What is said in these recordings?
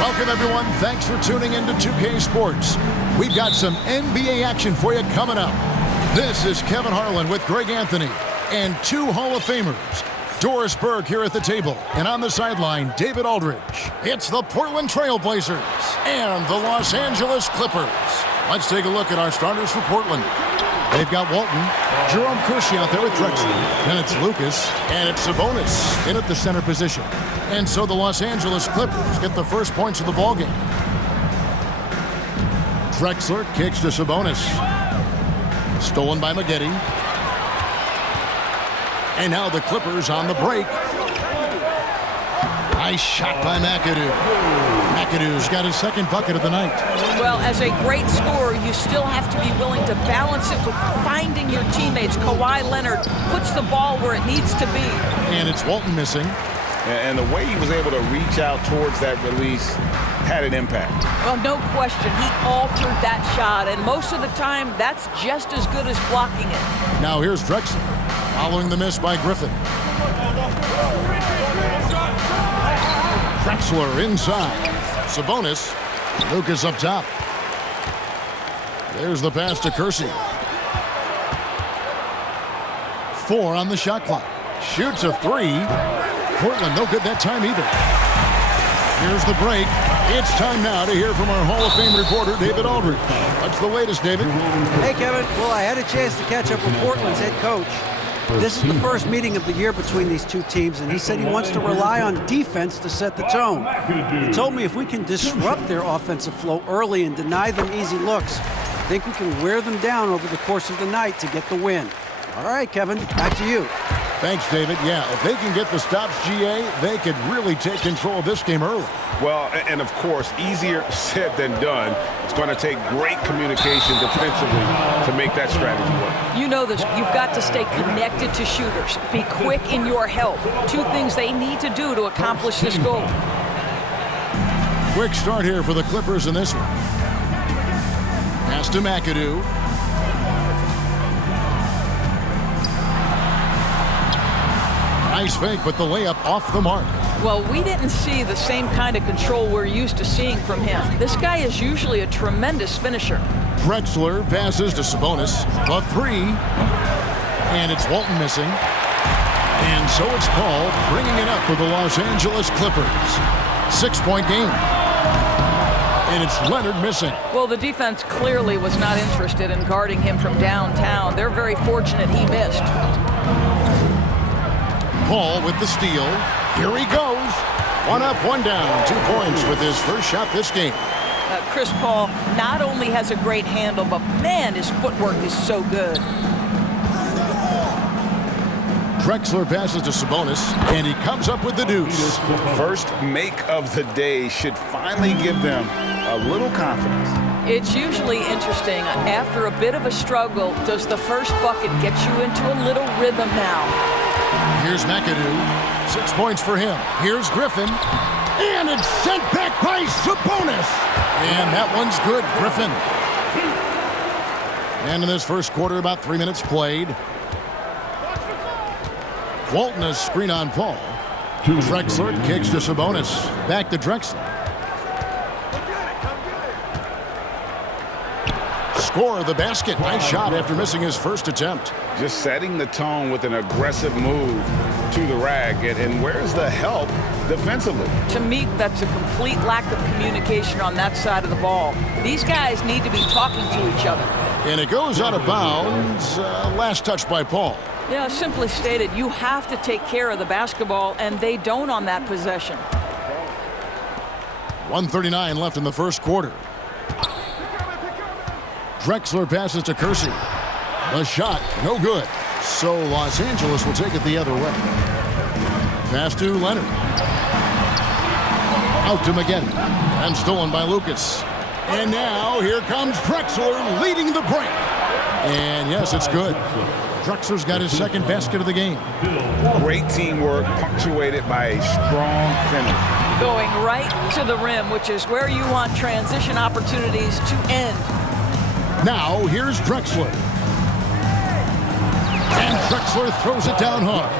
Welcome, everyone. Thanks for tuning into 2K Sports. We've got some NBA action for you coming up. This is Kevin Harlan with Greg Anthony and two Hall of Famers. Doris Burke here at the table, and on the sideline, David Aldridge. It's the Portland Trail Blazers and the Los Angeles Clippers. Let's take a look at our starters for Portland. They've got Walton, Jerome Kersey out there with Drexler. Then it's Lucas, and it's Sabonis in at the center position. And so the Los Angeles Clippers get the first points of the ballgame. Drexler kicks to Sabonis. Stolen by Maggette. And now the Clippers on the break. Nice shot by McAdoo. McAdoo's got his second bucket of the night. Well, as a great scorer, you still have to be willing to balance it with finding your teammates. Kawhi Leonard puts the ball where it needs to be. And it's Walton missing. And the way he was able to reach out towards that release had an impact. Well, no question. He altered that shot, and most of the time, that's just as good as blocking it. Now here's Drexler, following the miss by Griffin. Drexler inside. Sabonis. Lucas up top. There's the pass to Kersey. 4 on the shot clock. Shoots a 3. Portland no good that time either. Here's the break. It's time now to hear from our Hall of Fame reporter, David Aldridge. What's the latest, David? Hey, Kevin. Well, I had a chance to catch up with Portland's head coach. This is the first meeting of the year between these two teams, and he said he wants to rely on defense to set the tone. He told me if we can disrupt their offensive flow early and deny them easy looks, I think we can wear them down over the course of the night to get the win. All right, Kevin, back to you. Thanks, David. Yeah, if they can get the stops, GA, they could really take control of this game early. Well, and of course, easier said than done. It's going to take great communication defensively to make that strategy work. You know this. You've got to stay connected to shooters. Be quick in your help. Two things they need to do to accomplish this goal. Quick start here for the Clippers in this one. Pass to McAdoo. Nice fake, but the layup off the mark. Well, we didn't see the same kind of control we're used to seeing from him. This guy is usually a tremendous finisher. Drexler passes to Sabonis. The 3. And it's Walton missing. And so it's Paul bringing it up for the Los Angeles Clippers. 6-point game. And it's Leonard missing. Well, the defense clearly was not interested in guarding him from downtown. They're very fortunate he missed. Paul with the steal. Here he goes. 1 up, 1 down. 2 points with his first shot this game. Chris Paul not only has a great handle, but man, his footwork is so good. Drexler passes to Sabonis, and he comes up with the deuce. First make of the day should finally give them a little confidence. It's usually interesting. After a bit of a struggle, does the first bucket get you into a little rhythm now? Here's McAdoo. 6 points for him. Here's Griffin. And it's sent back by Sabonis. And that one's good, Griffin. And in this first quarter, about 3 minutes played. Walton has screen on Paul. Drexler kicks to Sabonis. Back to Drexler. Score the basket. Nice shot after missing his first attempt. Just setting the tone with an aggressive move to the rack. And where's the help defensively? To me, that's a complete lack of communication on that side of the ball. These guys need to be talking to each other. And it goes out of bounds. Last touch by Paul. Yeah, simply stated, you have to take care of the basketball, and they don't on that possession. 1:39 left in the first quarter. Drexler passes to Kersey. The shot, no good. So Los Angeles will take it the other way. Pass to Leonard. Out to Maggette. And stolen by Lucas. And now here comes Drexler leading the break. And yes, it's good. Drexler's got his second basket of the game. Great teamwork punctuated by a strong finish. Going right to the rim, which is where you want transition opportunities to end. Now, here's Drexler. And Drexler throws it down hard.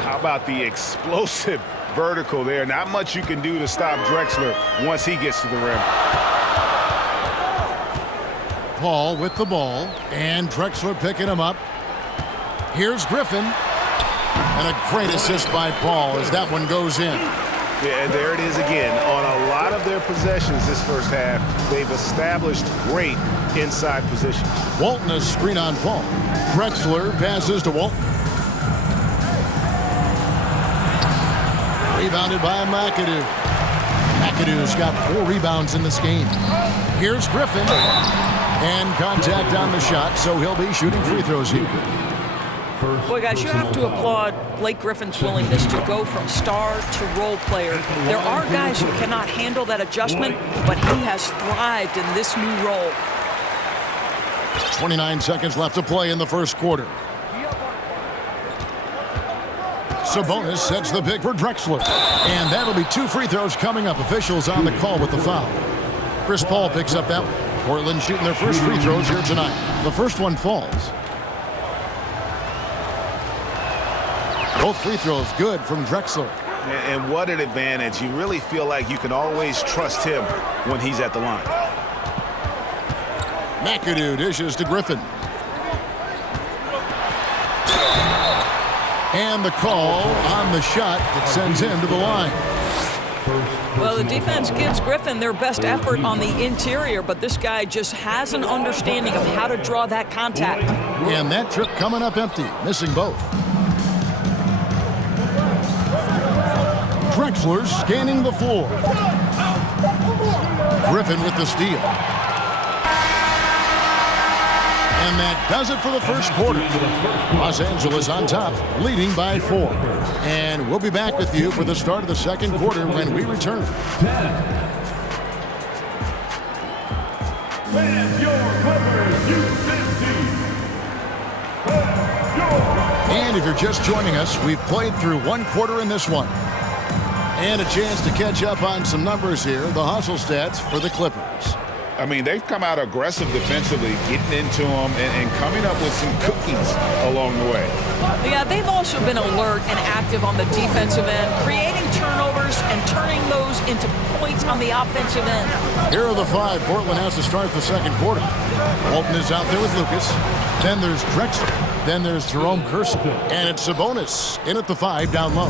How about the explosive vertical there. Not much you can do to stop Drexler once he gets to the rim. Paul with the ball, and Drexler picking him up. Here's Griffin. And a great assist by Paul as that one goes in. Yeah, and there it is again. On a lot of their possessions this first half, they've established great inside position. Walton a screen on Paul. Drexler passes to Walton. Rebounded by McAdoo. McAdoo's got 4 rebounds in this game. Here's Griffin. And contact on the shot, so he'll be shooting free throws here. Boy, guys, you have to applaud Blake Griffin's willingness to go from star to role player. There are guys who cannot handle that adjustment, but he has thrived in this new role. 29 seconds left to play in the first quarter. Sabonis sets the pick for Drexler. And that'll be 2 free throws coming up. Officials on the call with the foul. Chris Paul picks up that one. Portland shooting their first free throws here tonight. The first one falls. Both free throws good from Drexler. And what an advantage. You really feel like you can always trust him when he's at the line. McAdoo dishes to Griffin. And the call on the shot that sends him to the line. Well, the defense gives Griffin their best effort on the interior, but this guy just has an understanding of how to draw that contact. And that trip coming up empty, missing both. Drexler scanning the floor. Griffin with the steal. And that does it for the first quarter. Los Angeles on top, leading by 4. And we'll be back with you for the start of the second quarter when we return. And if you're just joining us, we've played through 1 quarter in this one. And a chance to catch up on some numbers here, the hustle stats for the Clippers. I mean, they've come out aggressive defensively, getting into them and coming up with some cookies along the way. Yeah, they've also been alert and active on the defensive end, creating turnovers and turning those into points on the offensive end. Here are the 5 Portland has to start the second quarter. Walton is out there with Lucas. Then there's Drexler. Then there's Jerome Kersey. And it's Sabonis in at the 5 down low.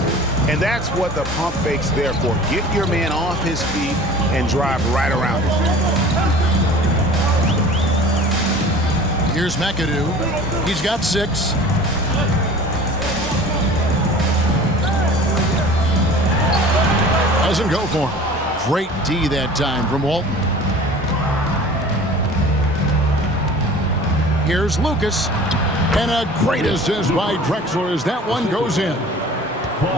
And that's what the pump fake's there for. Get your man off his feet and drive right around him. Here's McAdoo. He's got 6. Doesn't go for him. Great D that time from Walton. Here's Lucas. And a great assist by Drexler as that one goes in.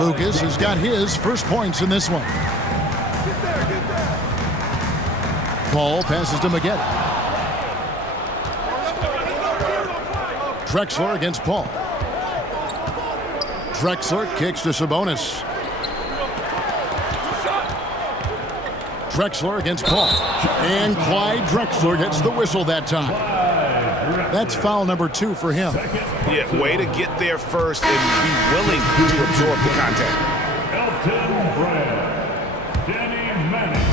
Lucas has got his first points in this one. Paul passes to Magetta. Drexler against Paul. Drexler kicks to Sabonis. Drexler against Paul. And Clyde Drexler gets the whistle that time. That's foul number 2 for him. Yeah, way to get there first and be willing to absorb the contact. Elton Brand, Danny Manning.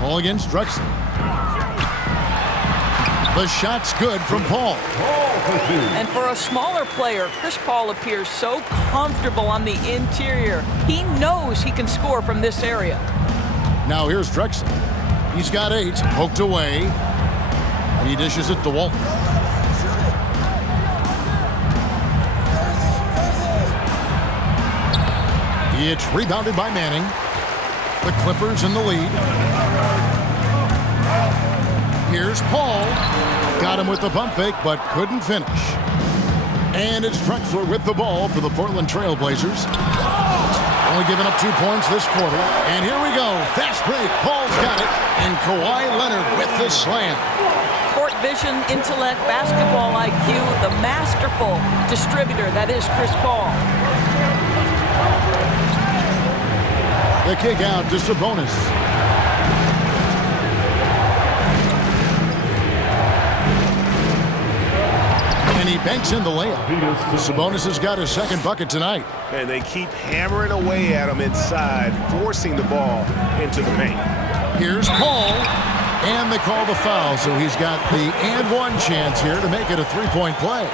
Paul against Drexler. The shot's good from Paul. And for a smaller player, Chris Paul appears so comfortable on the interior. He knows he can score from this area. Now here's Drexler. He's got 8, poked away. He dishes it to Walton. It's rebounded by Manning. The Clippers in the lead. Here's Paul. Got him with the pump fake, but couldn't finish. And it's Drexler with the ball for the Portland Trail Blazers. Only giving up 2 points this quarter. And here we go. Fast break. Paul's got it. And Kawhi Leonard with the slam. Court vision, intellect, basketball IQ, the masterful distributor that is Chris Paul. The kick out to Sabonis. And he banks in the layup. Sabonis has got his second bucket tonight. And they keep hammering away at him inside, forcing the ball into the paint. Here's Paul. And they call the foul, so he's got the and one chance here to make it a three-point play.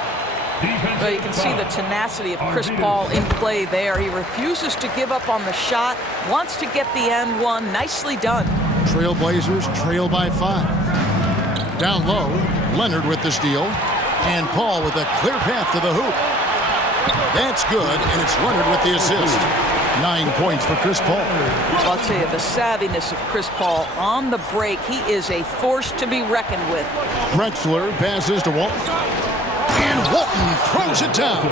Well, you can see the tenacity of Chris Paul in play there. He refuses to give up on the shot, wants to get the and one. Nicely done. Trailblazers trail by 5. Down low, Leonard with the steal, and Paul with a clear path to the hoop. That's good, and it's Leonard with the assist. 9 points for Chris Paul. I'll tell you, the savviness of Chris Paul on the break, he is a force to be reckoned with. Drexler passes to Walton, and Walton throws it down.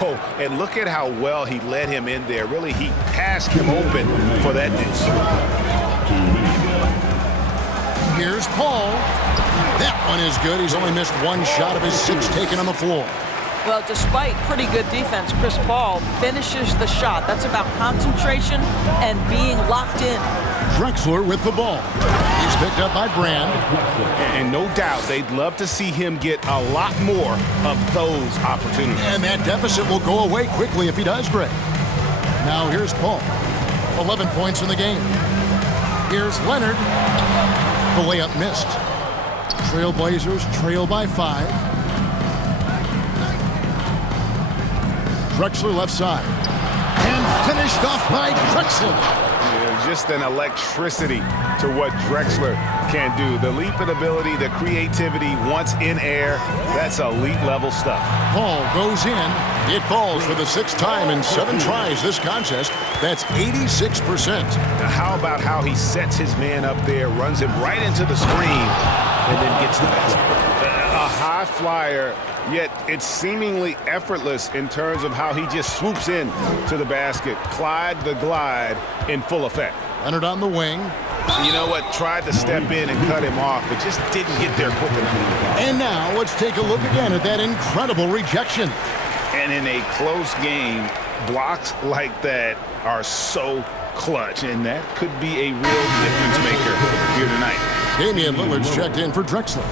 Oh, and look at how well he led him in there. Really, he passed him open for that deuce. Here's Paul. That one is good. He's only missed one shot of his 6 taken on the floor. Well, despite pretty good defense, Chris Paul finishes the shot. That's about concentration and being locked in. Drexler with the ball. He's picked up by Brand. And no doubt they'd love to see him get a lot more of those opportunities. And that deficit will go away quickly if he does, Greg. Now here's Paul. 11 points in the game. Here's Leonard. The layup missed. Trailblazers trail by 5. Drexler left side. And finished off by Drexler. Yeah, just an electricity to what Drexler can do. The leaping ability, the creativity once in air, that's elite level stuff. Paul goes in. It falls for the 6th time in 7 tries this contest. That's 86%. Now how about how he sets his man up there, runs him right into the screen, and then gets the basket. A high flyer, yet it's seemingly effortless in terms of how he just swoops in to the basket. Clyde the glide in full effect. Leonard on the wing. You know what? Tried to step in and cut him off, but just didn't get there quick enough. And now let's take a look again at that incredible rejection. And in a close game, blocks like that are so clutch, and that could be a real difference maker here tonight. Damian Lillard's checked in for Drexler.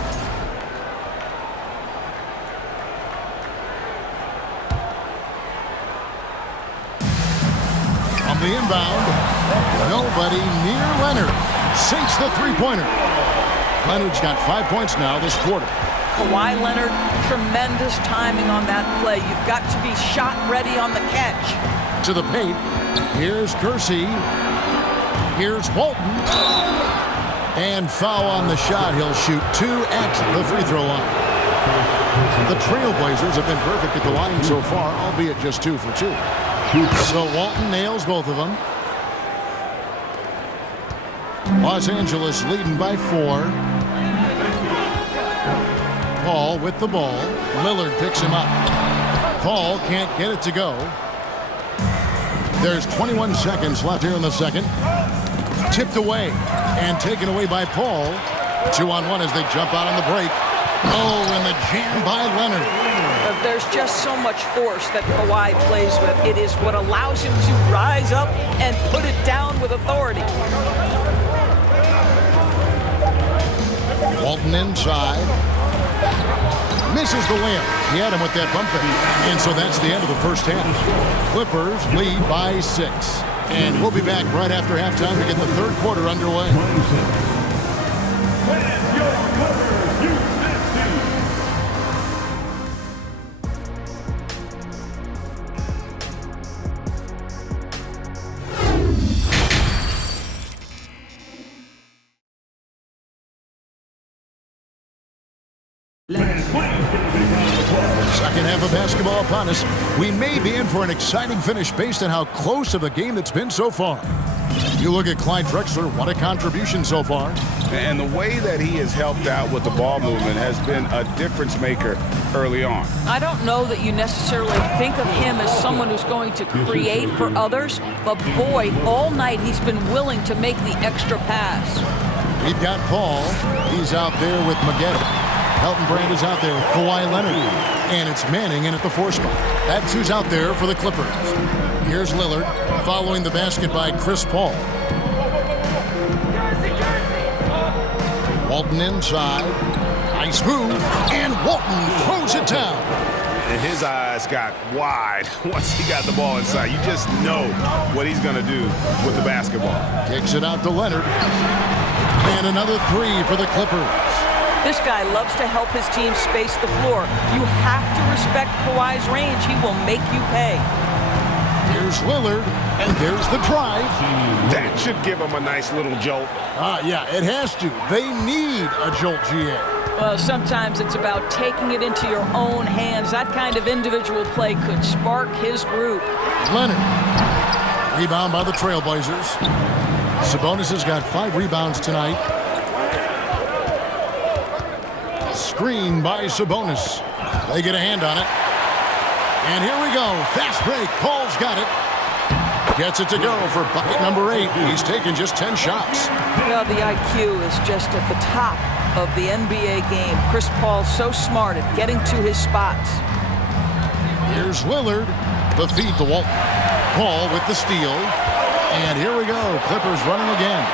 On the inbound, nobody near Leonard. Sinks the three-pointer. Leonard's got 5 points now this quarter. Kawhi Leonard, tremendous timing on that play. You've got to be shot ready on the catch. To the paint. Here's Kersey. Here's Walton. And foul on the shot. He'll shoot 2 at the free throw line. The Trailblazers have been perfect at the line so far, albeit just 2 for 2. So Walton nails both of them. Los Angeles leading by 4. Paul with the ball. Lillard picks him up. Paul can't get it to go. There's 21 seconds left here in the second. Tipped away and taken away by Paul. 2-on-1 as they jump out on the break. Oh, and the jam by Leonard. There's just so much force that Kawhi plays with. It is what allows him to rise up and put it down with authority. Walton inside. Misses the layup. He had him with that bump fake. And so that's the end of the first half. Clippers lead by 6. And we'll be back right after halftime to get the third quarter underway. Second half of basketball upon us. We may be in for an exciting finish based on how close of a game that's been so far. You look at Clyde Drexler, what a contribution so far. And the way that he has helped out with the ball movement has been a difference maker early on. I don't know that you necessarily think of him as someone who's going to create for others, but boy, all night he's been willing to make the extra pass. We've got Paul. He's out there with Magetta. Elton Brand is out there with Kawhi Leonard. And it's Manning in at the 4 spot. That's who's out there for the Clippers. Here's Lillard following the basket by Chris Paul. Walton inside. Nice move, and Walton throws it down. And his eyes got wide once he got the ball inside. You just know what he's going to do with the basketball. Kicks it out to Leonard. And another three for the Clippers. This guy loves to help his team space the floor. You have to respect Kawhi's range. He will make you pay. Here's Lillard, and there's the drive. That should give him a nice little jolt. Yeah, it has to. They need a jolt, GA. Well, sometimes it's about taking it into your own hands. That kind of individual play could spark his group. Leonard. Rebound by the Trailblazers. Sabonis has got 5 rebounds tonight. Screen by Sabonis. They get a hand on it. And here we go. Fast break. Paul's got it. Gets it to go for bucket number 8. He's taken just 10 shots. Well, the IQ is just at the top of the NBA game. Chris Paul's so smart at getting to his spots. Here's Lillard. The feed to Walton. Paul with the steal. And here we go. Clippers running again.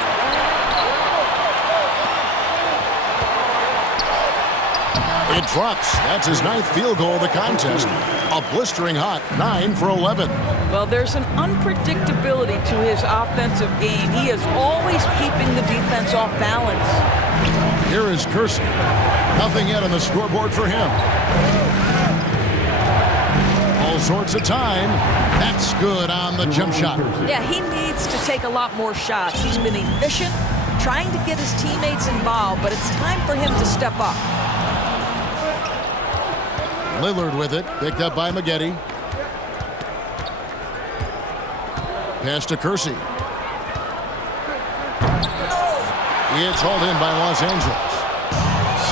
It drops. That's his 9th field goal of the contest. A blistering hot 9 for 11. Well, there's an unpredictability to his offensive game. He is always keeping the defense off balance. Here is Kersey. Nothing yet on the scoreboard for him. All sorts of time. That's good on the jump shot. Yeah, he needs to take a lot more shots. He's been efficient, trying to get his teammates involved, but it's time for him to step up. Lillard with it, picked up by Maggette. Pass to Kersey. It's hauled in by Los Angeles.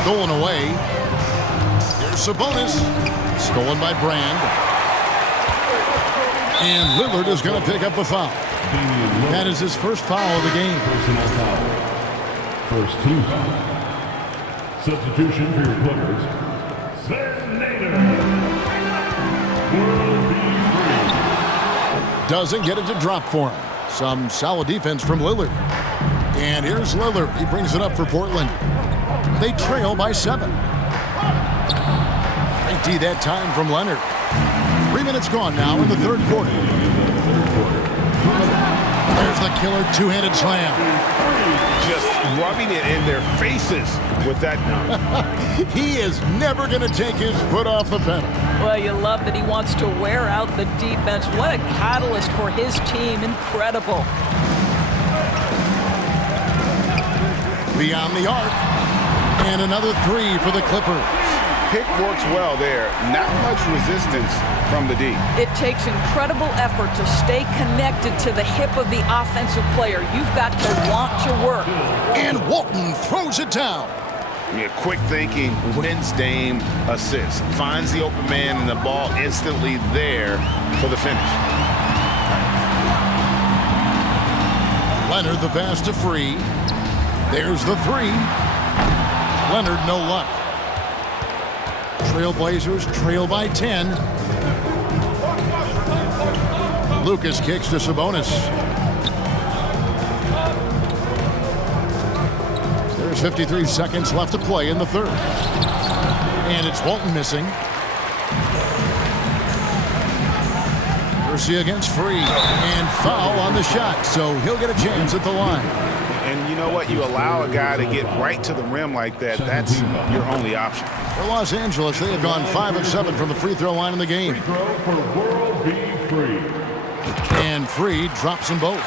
Stolen away. Here's Sabonis. Stolen by Brand. And Lillard is going to pick up a foul. That is his first foul of the game. Personal foul. First team foul. Substitution for your Clippers. Doesn't get it to drop for him. Some solid defense from Lillard. And here's Lillard. He brings it up for Portland. They trail by 7. Great D that time from Leonard. 3 minutes gone now in the third quarter. There's the killer two-handed slam. Just rubbing it in their faces with that dunk. He is never going to take his foot off the pedal. Well, you love that he wants to wear out the defense. What a catalyst for his team. Incredible. Beyond the arc. And another 3 for the Clippers. Pick works well there. Not much resistance from the D. It takes incredible effort to stay connected to the hip of the offensive player. You've got to want to work. And Walton throws it down. Yeah, quick thinking, wins Dame assist. Finds the open man and the ball instantly there for the finish. Leonard the pass to Free. There's the 3. Leonard no luck. Trailblazers trail by 10. Lucas kicks to Sabonis. There's 53 seconds left to play in the third. And it's Walton missing. Kersey against Free. And foul on the shot, so he'll get a chance at the line. And you know what? You allow a guy to get right to the rim like that, that's your only option. For Los Angeles, they have gone 5 of 7 from the free throw line in the game. Free throw for World B. Free. And Free drops them both.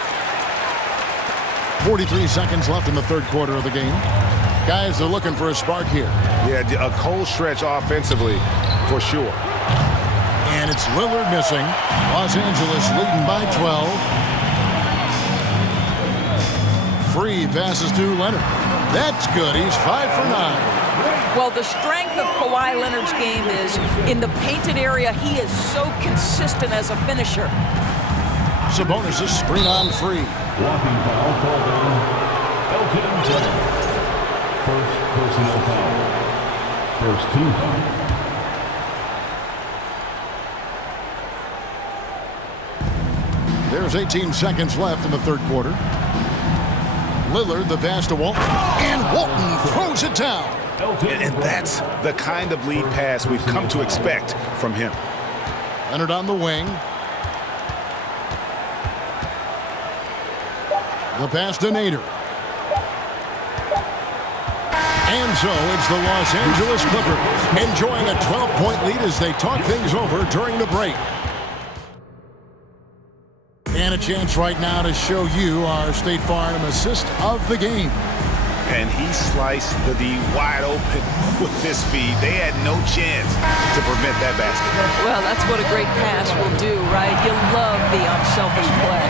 43 seconds left in the third quarter of the game. Guys are looking for a spark here. Yeah, a cold stretch offensively for sure. And it's Lillard missing. Los Angeles leading by 12. Free passes to Leonard. That's good. He's 5 for 9. Well, the strength of Kawhi Leonard's game is in the painted area. He is so consistent as a finisher. Sabonis is screen on Free. Blocking foul called on Elton Brand. First personal foul. First team foul. There's 18 seconds left in the third quarter. Lillard the pass to Walton. And Walton throws it down. And that's the kind of lead pass we've come to expect from him. Leonard on the wing. The pass to Nader. And so it's the Los Angeles Clippers enjoying a 12-point lead as they talk things over during the break. And a chance right now to show you our State Farm assist of the game. And he sliced the D wide open with his feed. They had no chance to prevent that basket. Well, that's what a great pass will do, right? You love the unselfish play.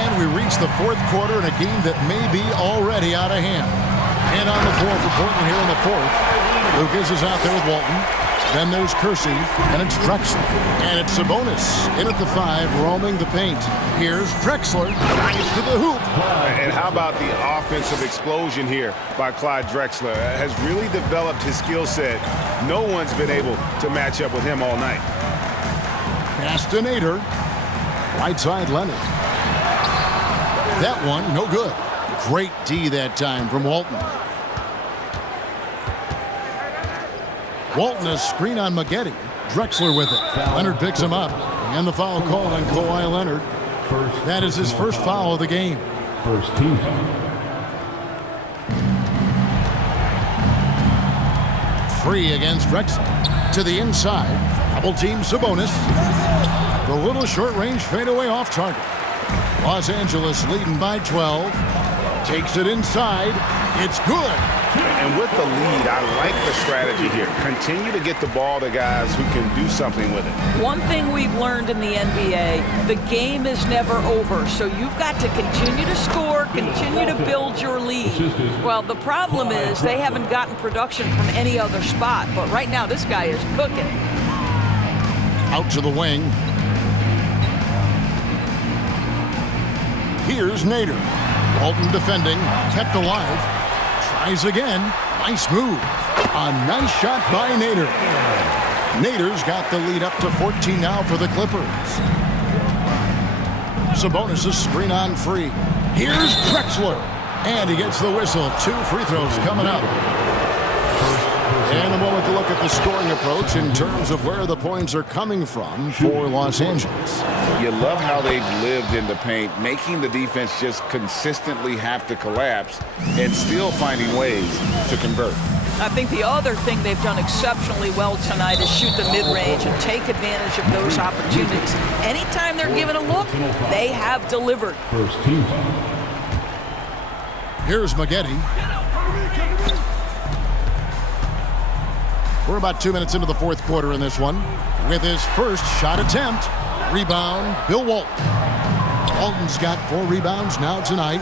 And we reach the fourth quarter in a game that may be already out of hand. And on the floor for Portland here in the fourth. Lucas is out there with Walton. Then there's Kersey, and it's Drexler. And it's Sabonis in at the 5, roaming the paint. Here's Drexler, drives to the hoop. And how about the offensive explosion here by Clyde Drexler? Has really developed his skill set. No one's been able to match up with him all night. Pass to Nader. Right side Leonard. That one, no good. Great D that time from Walton. Walton, a screen on Maggette. Drexler with it. Leonard picks him up. And the foul call on Kawhi Leonard. That is his first foul of the game. First team. Free against Drexler. To the inside. Double team Sabonis. The little short range fadeaway off target. Los Angeles leading by 12. Takes it inside. It's good. And with the lead, I like the strategy here. Continue to get the ball to guys who can do something with it. One thing we've learned in the NBA, the game is never over. So you've got to continue to score, continue to build your lead. Well, the problem is they haven't gotten production from any other spot. But right now, this guy is cooking. Out to the wing. Here's Nader. Walton defending, kept alive. Tries again. Nice move. A nice shot by Nader. Nader's got the lead up to 14 now for the Clippers. Sabonis' screen on free. Here's Drexler. And he gets the whistle. 2 free throws coming up. And a moment to look at the scoring approach in terms of where the points are coming from for Los Angeles. You love how they've lived in the paint, making the defense just consistently have to collapse and still finding ways to convert. I think the other thing they've done exceptionally well tonight is shoot the mid-range and take advantage of those opportunities. Anytime they're given a look, they have delivered. First team. Here's Maggette. We're about 2 minutes into the fourth quarter in this one. With his first shot attempt. Rebound, Bill Walton. Walton's got 4 rebounds now tonight.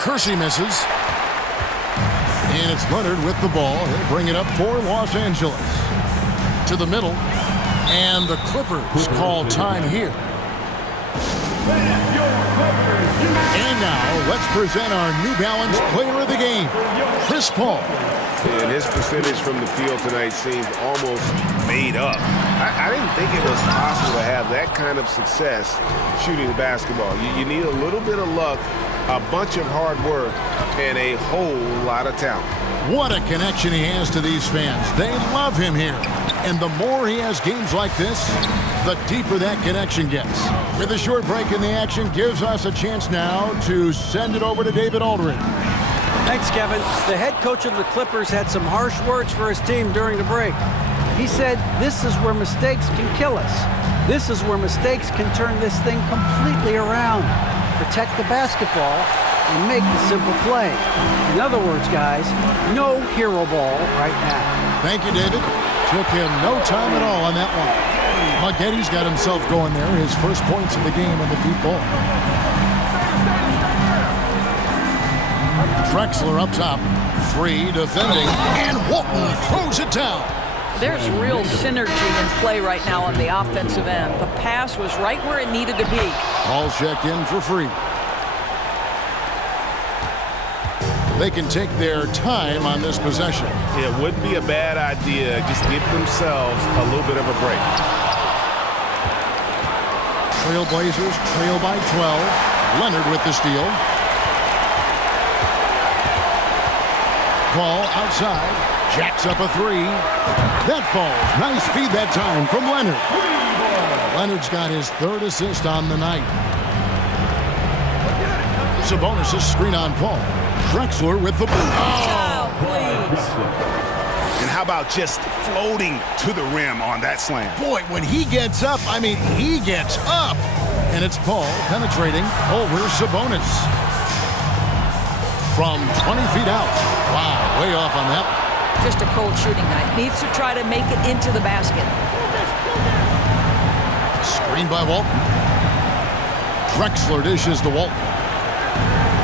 Kersey misses. And it's Leonard with the ball. He'll bring it up for Los Angeles. To the middle. And the Clippers call time here. And now, let's present our New Balance Player of the Game, Chris Paul. And his percentage from the field tonight seemed almost made up. I didn't think it was possible to have that kind of success shooting the basketball. You need a little bit of luck, a bunch of hard work, and a whole lot of talent. What a connection he has to these fans. They love him here. And the more he has games like this, the deeper that connection gets. With a short break in the action, gives us a chance now to send it over to David Aldridge. Thanks, Kevin. The head coach of the Clippers had some harsh words for his team during the break. He said, "This is where mistakes can kill us. This is where mistakes can turn this thing completely around. Protect the basketball and make the simple play." In other words, guys, no hero ball right now. Thank you, David. Took him no time at all on that one. Maggette's got himself going there. His first points of the game on the deep ball. Drexler up top. Free, defending, and Walton throws it down. There's real synergy in play right now on the offensive end. The pass was right where it needed to be. All check in for free. They can take their time on this possession. It wouldn't be a bad idea. Just give themselves a little bit of a break. Trailblazers trail by 12. Leonard with the steal. Paul outside, jacks up a three. That falls. Nice feed that time from Leonard. Leonard's got his third assist on the night. Sabonis' screen on Paul. Drexler with the boot. Oh, please. And how about just floating to the rim on that slam? Boy, when he gets up, I mean, he gets up. And it's Paul penetrating over Sabonis. From 20 feet out. Wow, way off on that. Just a cold shooting night. Needs to try to make it into the basket. Screen by Walton. Drexler dishes to Walton.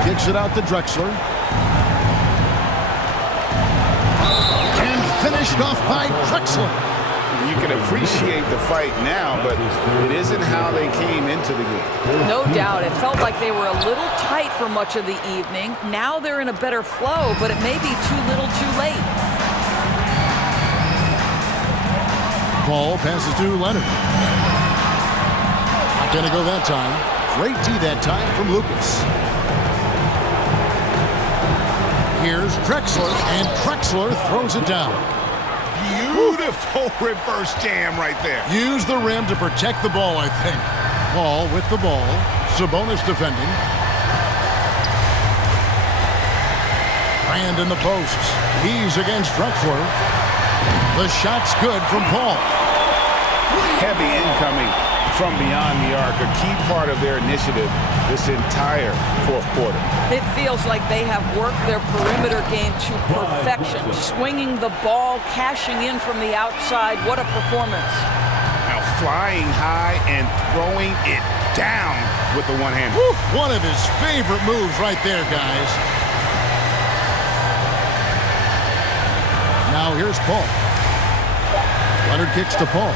Kicks it out to Drexler. And finished off by Drexler. You can appreciate the fight now, but it isn't how they came into the game. No doubt. It felt like they were a little tight for much of the evening. Now they're in a better flow, but it may be too little too late. Paul passes to Leonard. Not going to go that time. Great D that time from Lucas. Here's Drexler, and Drexler throws it down. Beautiful reverse jam right there. Use the rim to protect the ball, I think. Paul with the ball. Sabonis defending. Brand in the posts. He's against Drexler. The shot's good from Paul. Heavy incoming from beyond the arc, a key part of their initiative this entire fourth quarter. It feels like they have worked their perimeter game to perfection. Swinging the ball, cashing in from the outside. What a performance. Now flying high and throwing it down with the one hand. One of his favorite moves right there, guys. Now here's Paul. Leonard kicks to Paul.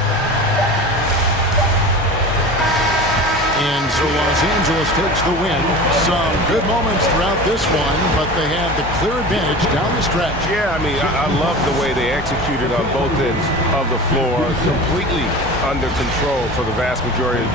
And so Los Angeles takes the win. Some good moments throughout this one, but they had the clear advantage down the stretch. Yeah, I mean, I love the way they executed on both ends of the floor. Completely under control for the vast majority.